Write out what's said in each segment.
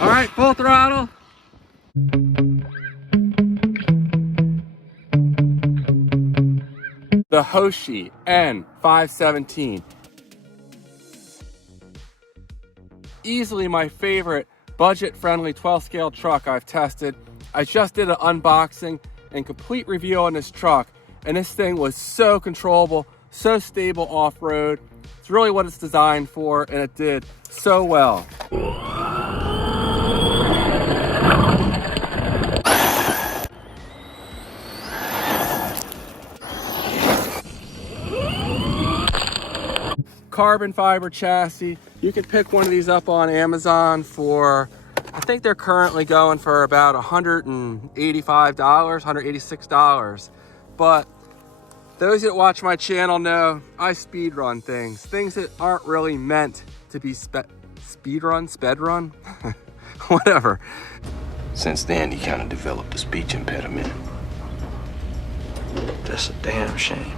All right, full throttle. The Hoshi N517. Easily my favorite budget-friendly 12-scale truck I've tested. I just did an unboxing and complete review on this truck, and this thing was so controllable, so stable off-road. It's really what it's designed for, and it did so well. Carbon fiber chassis. You can pick one of these up on Amazon for, I think they're currently going for about $185, $186. But those that watch my channel know I speed run things that aren't really meant to be sped run, whatever. Since then, you kind of developed a speech impediment. That's a damn shame.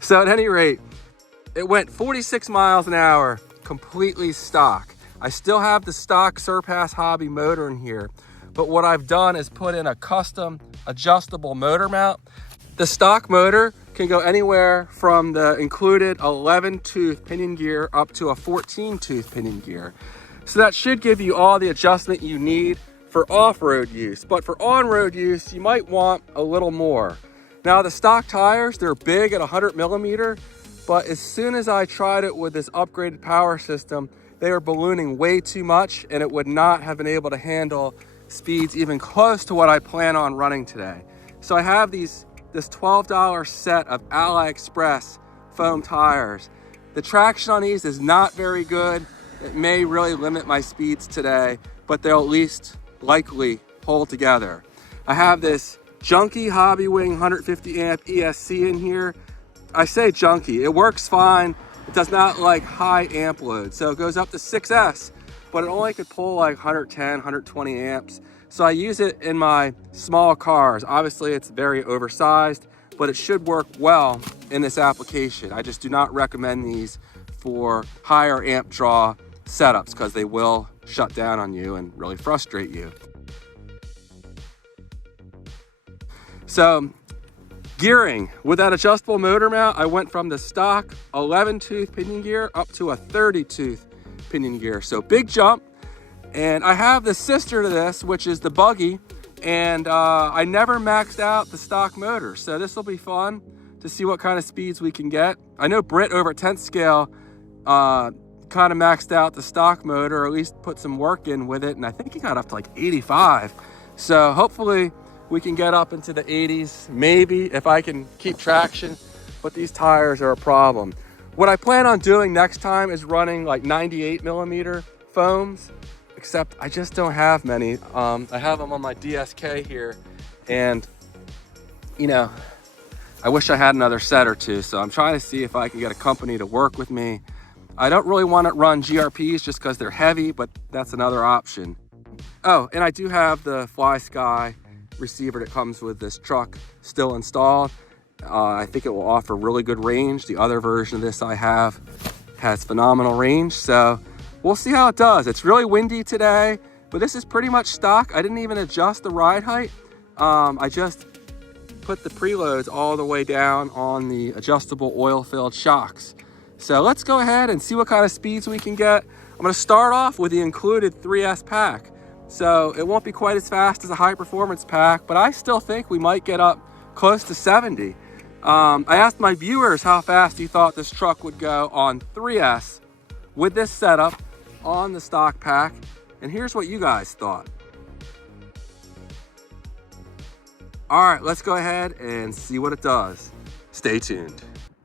So at any rate, it went 46 miles an hour, completely stock. I still have the stock Surpass Hobby motor in here, but what I've done is put in a custom adjustable motor mount. The stock motor can go anywhere from the included 11-tooth pinion gear up to a 14-tooth pinion gear. So that should give you all the adjustment you need for off-road use, but for on-road use, you might want a little more. Now the stock tires, they're big at 100 millimeter, but as soon as I tried it with this upgraded power system, they were ballooning way too much and it would not have been able to handle speeds even close to what I plan on running today. So I have this $12 set of AliExpress foam tires. The traction on these is not very good. It may really limit my speeds today, but they'll at least likely hold together. I have this junky Hobby Wing 150 amp ESC in here. I say junky, it works fine. It does not like high amp load. So it goes up to 6S, but it only could pull like 110, 120 amps. So I use it in my small cars. Obviously it's very oversized, but it should work well in this application. I just do not recommend these for higher amp draw setups because they will shut down on you and really frustrate you. So gearing, with that adjustable motor mount, I went from the stock 11-tooth pinion gear up to a 30-tooth pinion gear. So big jump. And I have the sister to this, which is the buggy, and I never maxed out the stock motor. So this will be fun to see what kind of speeds we can get. I know Britt over at 10th scale kind of maxed out the stock motor, or at least put some work in with it, and I think he got up to like 85. So hopefully we can get up into the 80s, maybe, if I can keep traction, but these tires are a problem. What I plan on doing next time is running like 98 millimeter foams, except I just don't have many. I have them on my DSK here, and you know, I wish I had another set or two, so I'm trying to see if I can get a company to work with me. I don't really want to run GRPs just because they're heavy, but that's another option. Oh, and I do have the Fly Sky receiver that comes with this truck still installed. I think it will offer really good range. The other version of this I have has phenomenal range, so we'll see how it does. It's really windy today, but this is pretty much stock. I didn't even adjust the ride height. I just put the preloads all the way down on the adjustable oil-filled shocks. So let's go ahead and see what kind of speeds we can get. I'm going to start off with the included 3S pack. So it won't be quite as fast as a high performance pack, but I still think we might get up close to 70. I asked my viewers how fast he thought this truck would go on 3S with this setup on the stock pack, and here's what you guys thought. All right, let's go ahead and see what it does. Stay tuned.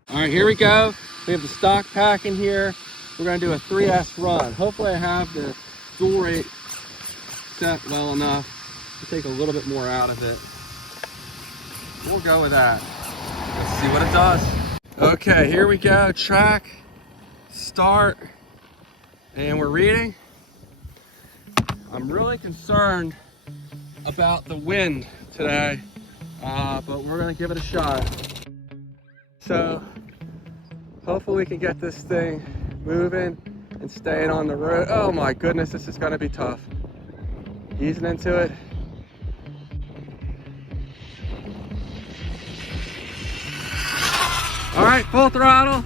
All right, here we go. We have the stock pack in here. We're gonna do a 3S run. Hopefully I have the dual rate set well enough to take a little bit more out of it. We'll go with that. Let's see what it does. Okay, here we go. Track, start, and we're reading. I'm really concerned about the wind today, but we're gonna give it a shot. So hopefully we can get this thing moving and staying on the road. Oh my goodness, this is gonna be tough. Easing into it. All right, full throttle.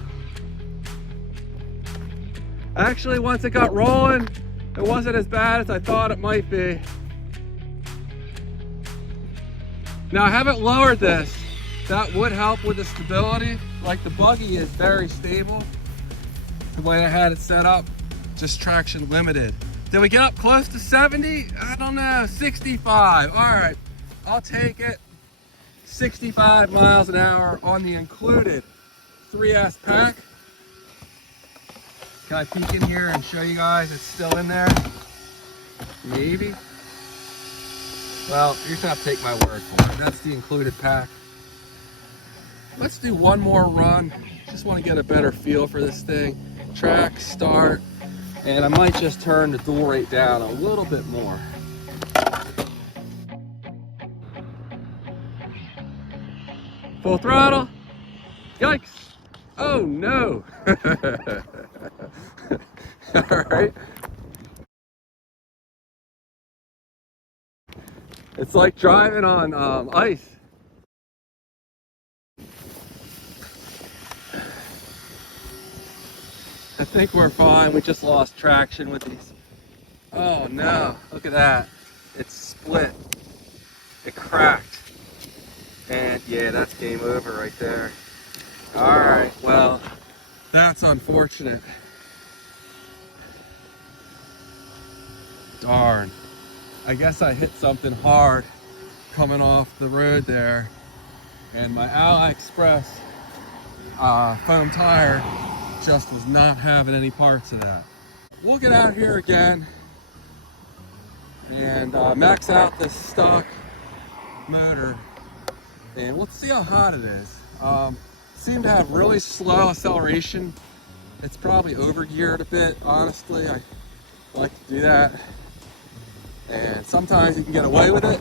Actually, once it got rolling, it wasn't as bad as I thought it might be. Now I haven't lowered this. That would help with the stability. Like the buggy is very stable. The way I had it set up, just traction limited. Did we get up close to 70? I don't know, 65. All right, I'll take it. 65 miles an hour on the included 3S pack. Can I peek in here and show you guys it's still in there? Maybe. Well, you're just gonna have to take my word for it. That's the included pack. Let's do one more run. Just want to get a better feel for this thing. Track, start, and I might just turn the dual rate down a little bit more. Full throttle. Yikes. Oh no. All right. It's like driving on ice. I think we're fine. We just lost traction with these. Oh no, look at that. It's split. It cracked. And yeah, that's game over right there. All right, well, that's unfortunate. Darn. I guess I hit something hard coming off the road there. And my AliExpress foam tire just was not having any parts of that. We'll get out here again and max out this stock motor, and we'll see how hot it is. Seemed to have really slow acceleration. It's probably overgeared a bit, honestly. I like to do that. And sometimes you can get away with it,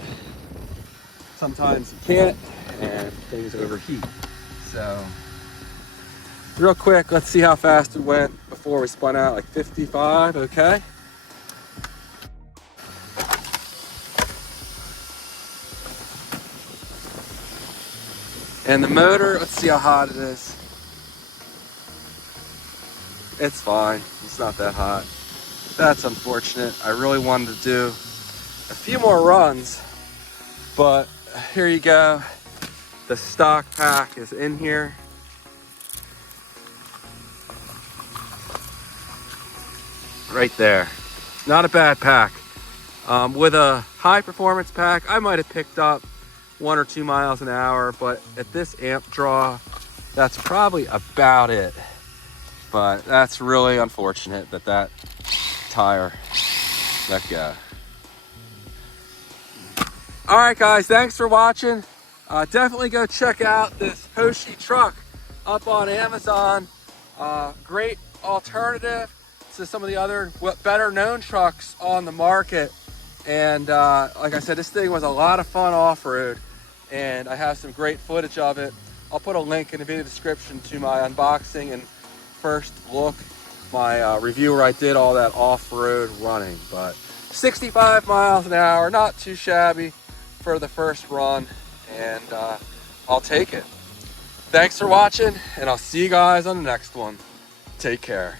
sometimes you can't, and things overheat. So real quick, let's see how fast it went before we spun out, like 55, okay? And the motor, let's see how hot it is. It's fine, it's not that hot. That's unfortunate. I really wanted to do a few more runs, but here you go. The stock pack is in here. Right there. Not a bad pack. With a high performance pack, I might have picked up 1 or 2 miles an hour, but at this amp draw, that's probably about it. But that's really unfortunate that that tire let go. All right, guys, thanks for watching. Definitely go check out this Hoshi truck up on Amazon. Great alternative to some of the other better known trucks on the market. And like I said, this thing was a lot of fun off-road, and I have some great footage of it. I'll put a link in the video description to my unboxing and first look, my review where I did all that off-road running. But 65 miles an hour, not too shabby for the first run, and I'll take it. Thanks for watching, and I'll see you guys on the next one. Take care.